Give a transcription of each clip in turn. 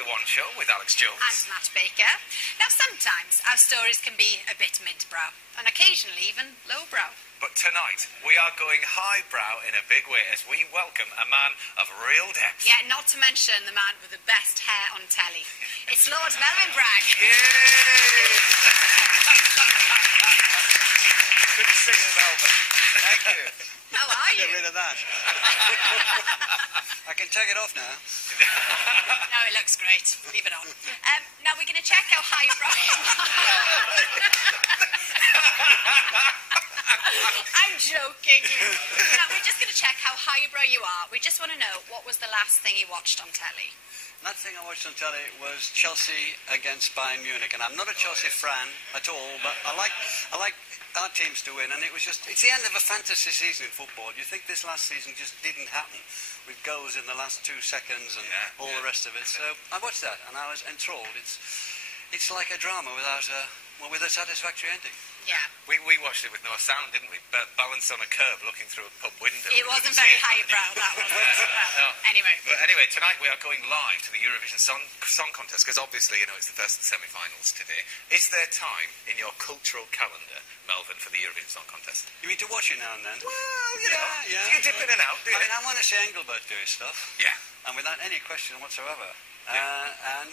the One Show with Alex Jones. And Matt Baker. Now, sometimes our stories can be a bit mid-brow, and occasionally even low-brow. But tonight, we are going highbrow in a big way as we welcome a man of real depth. Yeah, not to mention the man with the best hair on telly. It's Lord Melvyn Bragg. Yay! Good to see you, Melvyn. Thank you. How are you? Get rid of that. I can take it off now. No, it looks great. Leave it on. Now we're going to check how highbrow you are. I'm joking. Now we're just going to check how highbrow you are. We just want to know, what was the last thing you watched on telly? That thing I watched on telly was Chelsea against Bayern Munich, and I'm not a Chelsea fan at all, but I like our teams to win, and it's the end of a fantasy season in football. You think this last season just didn't happen with goals in the last 2 seconds and all the rest of it. So I watched that, and I was enthralled. It's like a drama with a satisfactory ending. Yeah. We watched it with no sound, didn't we? Balanced on a curb looking through a pub window. It wasn't very highbrow, that was it. No. Anyway, tonight we are going live to the Eurovision Song Contest, because obviously, you know, it's the first of the semi-finals today. Is there time in your cultural calendar, Melvyn, for the Eurovision Song Contest? You mean to watch it now and then? Well, you know. Yeah. Do you dip in and out, do you? I mean, I want to see Engelbert do his stuff. Yeah. And without any question whatsoever. Yeah.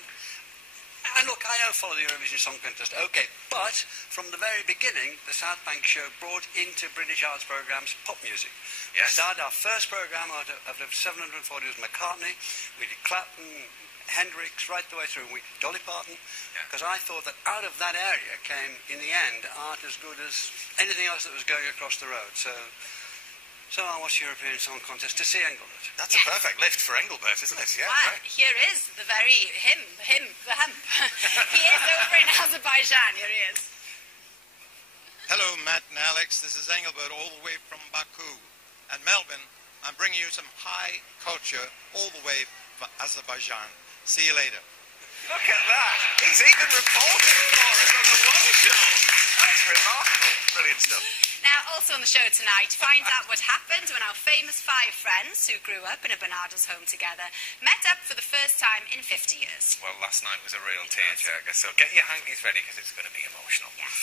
And look, I don't follow the Eurovision Song Contest, okay, but from the very beginning, the South Bank Show brought into British arts programmes pop music. Yes. We started our first programme out of the 740 was McCartney, we did Clapton, Hendrix, right the way through, Dolly Parton, because I thought that out of that area came, in the end, art as good as anything else that was going across the road. So I watched the European Song Contest to see Engelbert. That's a perfect lift for Engelbert, isn't it? Yeah. well, Right. here is the very the hump. He is over in Azerbaijan. Here he is. Hello, Matt and Alex. This is Engelbert all the way from Baku. And Melvyn, I'm bringing you some high culture all the way from Azerbaijan. See you later. Look at that. He's even reporting for us on the One Show. That's remarkable. Brilliant stuff. Now, also on the show tonight, find out what happened when our famous 5 friends who grew up in a Bernardo's home together met up for the first time in 50 years. Well, last night was a real tearjerker, so get your hankies ready because it's going to be emotional. Yes.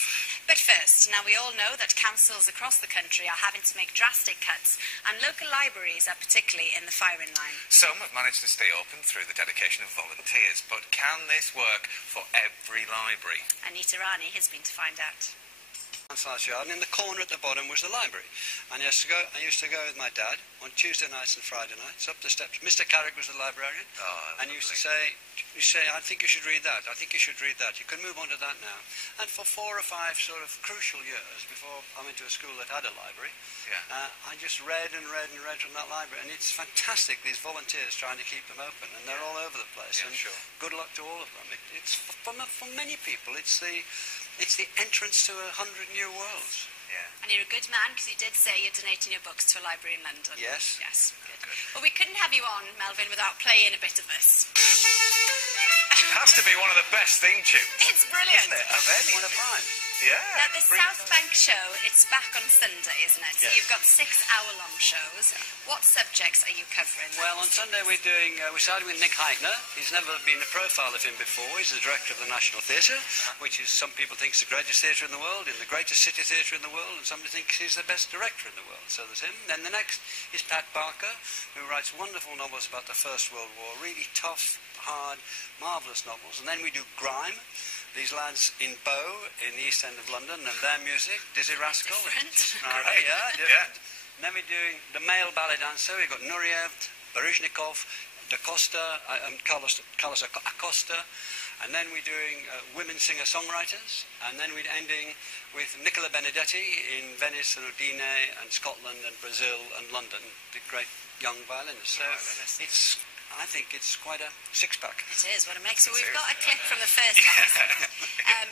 But first, now we all know that councils across the country are having to make drastic cuts, and local libraries are particularly in the firing line. Some have managed to stay open through the dedication of volunteers, but can this work for every library? Anita Rani has been to find out. Last yard, and in the corner at the bottom was the library. And I used to go with my dad on Tuesday nights and Friday nights up the steps. Mr. Carrick was the librarian, and used to say, I think you should read that. I think you should read that. You can move on to that now. And for 4 or 5 sort of crucial years before I went to a school that had a library, I just read and read and read from that library. And it's fantastic, these volunteers trying to keep them open, and they're all over the place. Yeah, and sure. Good luck to all of them. It's for many people, it's the entrance to 100 new worlds. Yeah. And you're a good man, because you did say you're donating your books to a library in London. Yes. Yes, good. Well, we couldn't have you on, Melvyn, without playing a bit of this. It has to be one of the best theme tunes. It's brilliant. Isn't it? Of any. What a prime. Yeah. Now, the South Bank show, it's back on Sunday, isn't it? So Yes. you've got 6-hour-long shows. What subjects are you covering? Well, on Sunday we're starting with Nick Heitner. He's never been a profile of him before. He's the director of the National Theatre, which is, some people think, is the greatest theatre in the world, in the greatest city theatre in the world, and somebody thinks he's the best director in the world. So there's him. Then the next is Pat Barker, who writes wonderful novels about the First World War, really tough, hard, marvellous novels. And then we do Grime. These lads in Bow, in the East End of London, and their music, Dizzy Rascal. Different. Different. And then we're doing the male ballet dancer. We've got Nureyev, Baryshnikov, Da Costa, and Carlos Acosta. And then we're doing women singer-songwriters. And then we're ending with Nicola Benedetti in Venice and Udine and Scotland and Brazil and London, the great young violinists. So I think it's quite a six-pack. It is, what a mix. So we've got a clip from the first episode.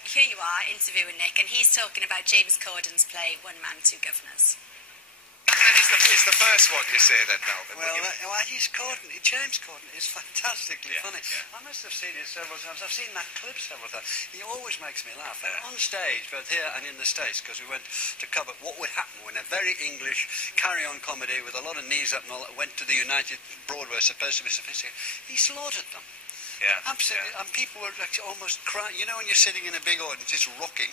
Here you are, interviewing Nick, and he's talking about James Corden's play One Man, Two Governors. And it's the first one you say then, Melvyn. Well, James Corden is fantastically funny. Yeah. I must have seen it several times. I've seen that clip several times. He always makes me laugh. On stage, both here and in the States, because we went to cover what would happen when a very English carry-on comedy with a lot of knees up and all that went to the United Broadway, supposed to be sophisticated. He slaughtered them. Yeah. Absolutely. Yeah. And people were actually almost crying. You know when you're sitting in a big audience, it's rocking,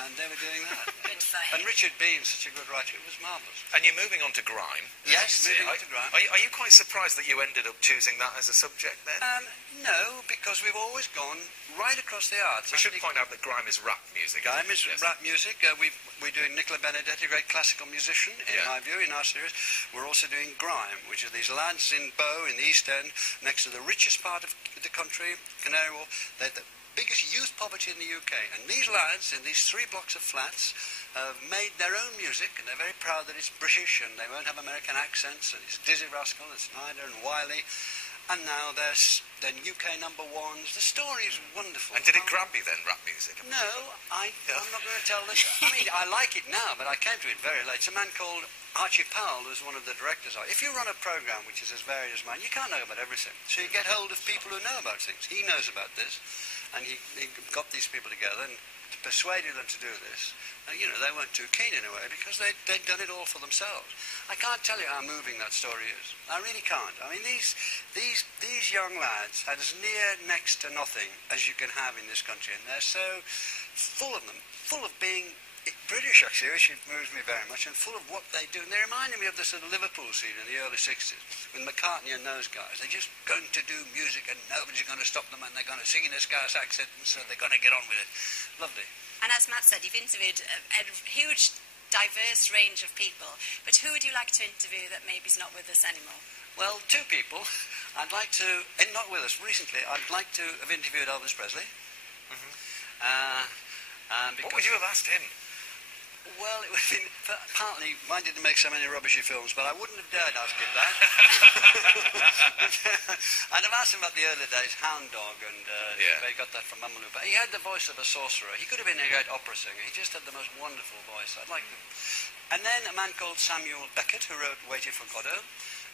and they were doing that. Good for him. And Richard being such a good writer, it was marvellous. And you're moving on to grime. Yes, moving on to grime. Are you quite surprised that you ended up choosing that as a subject then? No, because we've always gone right across the arts. We should point out that grime is rap music. Grime is Yes. rap music. We're doing Nicola Benedetti, a great classical musician, in my view, in our series. We're also doing grime, which are these lads in Bow, in the East End, next to the richest part of the country, Canary Wharf. They're the biggest youth poverty in the UK. And these lads, in these 3 blocks of flats, have made their own music, and they're very proud that it's British, and they won't have American accents, and it's Dizzy Rascal, and Snyder, and Wiley. And now they're UK #1s. The story is wonderful. And did it grab you then, rap music? No, I'm not going to tell this. I mean, I like it now, but I came to it very late. It's a man called Archie Powell, who's one of the directors. If you run a programme which is as varied as mine, you can't know about everything. So you get hold of people who know about things. He knows about this, and he got these people together and persuaded them to do this. And, they weren't too keen in a way because they'd done it all for themselves. I can't tell you how moving that story is. I really can't. I mean, these young lads had as near next to nothing as you can have in this country, and they're so full of them, full of being British, actually, which moves me very much, and full of what they do. And they reminded me of the sort of Liverpool scene in the early 60s, with McCartney and those guys. They're just going to do music, and nobody's going to stop them, and they're going to sing in a Scouse accent, and so they're going to get on with it. Lovely. And as Matt said, you've interviewed a huge, diverse range of people. But who would you like to interview that maybe is not with us anymore? Well, 2 people. I'd like to, and not with us recently, I'd like to have interviewed Elvis Presley. What would you have asked him? Well, it would have been partly, why did he make so many rubbishy films, but I wouldn't have dared ask him that. I'd have asked him about the early days, Hound Dog, and he got that from Mamalou. But he had the voice of a sorcerer. He could have been a great opera singer. He just had the most wonderful voice. I'd like him. And then a man called Samuel Beckett, who wrote Waiting for Godot,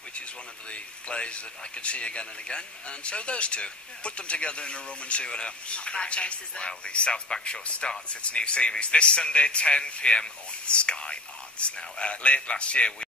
which is one of the plays that I could see again and again. And so those 2, put them together in a room and see what happens. Not bad choices there. Well, the South Bank Show starts its new series this Sunday, 10 p.m. on Sky Arts. Now, late last year, we